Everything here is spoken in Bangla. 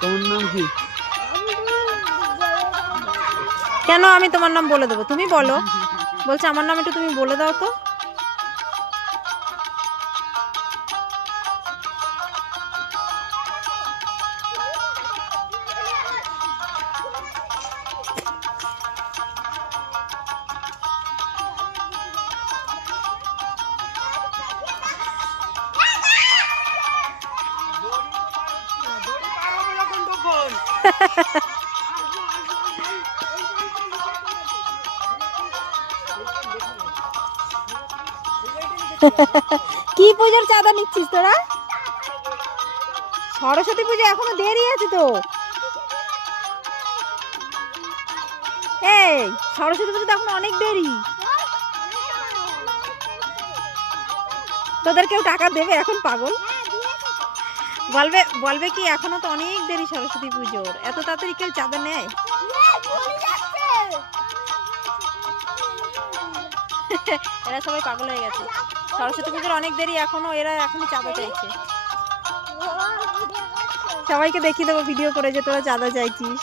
তোমার নাম কি? কেন আমি তোমার নাম বলে দেবো? তুমি বলো। বলছে আমার নাম একটু তুমি বলে দাও তো। কি পুজোর চাঁদা নিচ্ছিস তোরা? সরস্বতী পুজো এখনো দেরি আছে তো। এই সরস্বতী পুজো তো এখন অনেক দেরি। তোদের কেউ টাকা দেবে এখন? পাগল বলবে বলবে কি এখনো তো অনেক দেরি সরস্বতী পুজোর, এত তাড়াতাড়ি কেউ চাঁদা নেয়? এরা সবাই পাগল হয়ে গেছে। সরস্বতী পুজোর অনেক দেরি, এখনো এরা এখনই চাঁদা চাইছে। সবাইকে দেখিয়ে দেবো ভিডিও করে যে তোরা চাঁদা চাইছিস।